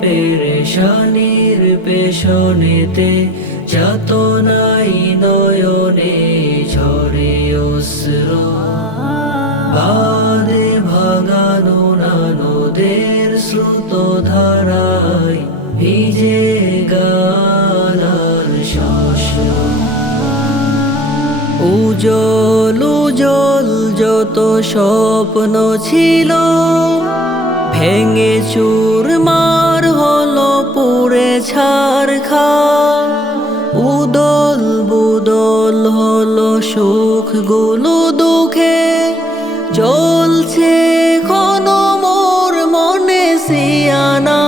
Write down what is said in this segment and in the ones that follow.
পেরেশানির পেশনেতে যত নাই নয়নে ঝরে অস্র বাদে ভাগানো নানদের স্রোত ধারায় ভিজে গালার শাস উজ যত স্বপ্ন ছিল, ভেঙে চুর মার হলো পুরে ছাড় খা উদল বুদল হলো সুখগুলো দুঃখে চলছে কোন মোর মনে সিয়ানা।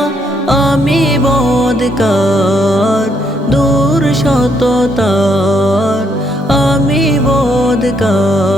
আমি বদকার দূর সততার আমি বদকার।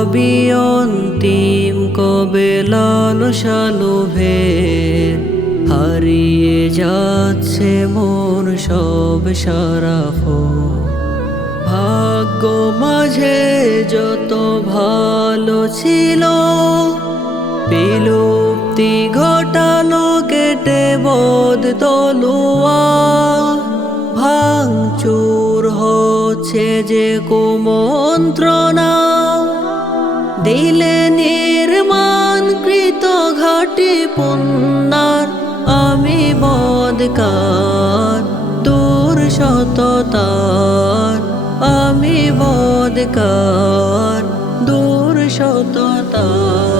ভাবি অন্তিম কবে লাল সালুভে হারিয়ে যাচ্ছে মন সব সারাফ। ভাগ্য মাঝে যত ভালো ছিল, বিলুপ্তি ঘটালো কেটে বোধ তলুয়া। ভাঙচুর হচ্ছে যে কুমন্ত্রণা দিলে নির্মাণ কৃত ঘাটে পুন্নার আমি বদকার দূর সততার আমি বদকার দূর সততার।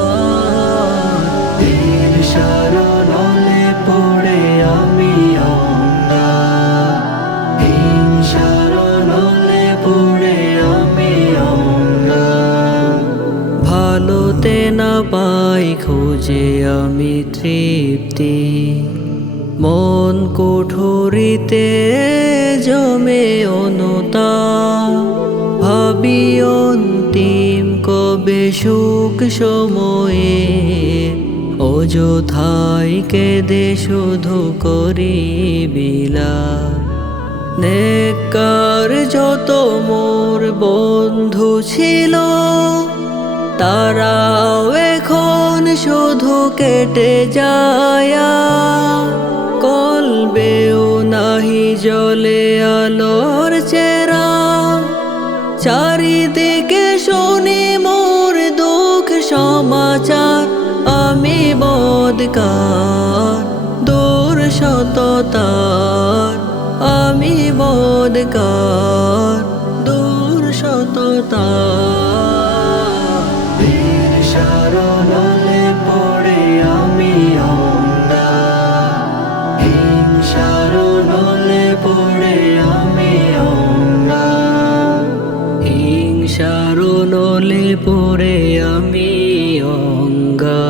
খুঁজে আমি তৃপ্তি। মন কোঠরিতে জমে অনুতা ভাবি অন্তিম কবে সুখ সময়ে। অযথায় কেঁদে শুধু করি বিলা নেকার যত মোর বন্ধু ছিল, তারাও শুধু কেটে যায় কলবেও নাহি জলে আলোর চেরা। চারিদিকে শুনি মোর দুঃখ সমাচার, আমি বদকার, দূর সততার, আমি বদকার, দূর সততার। তলে পড়ে আমি অঙ্গা।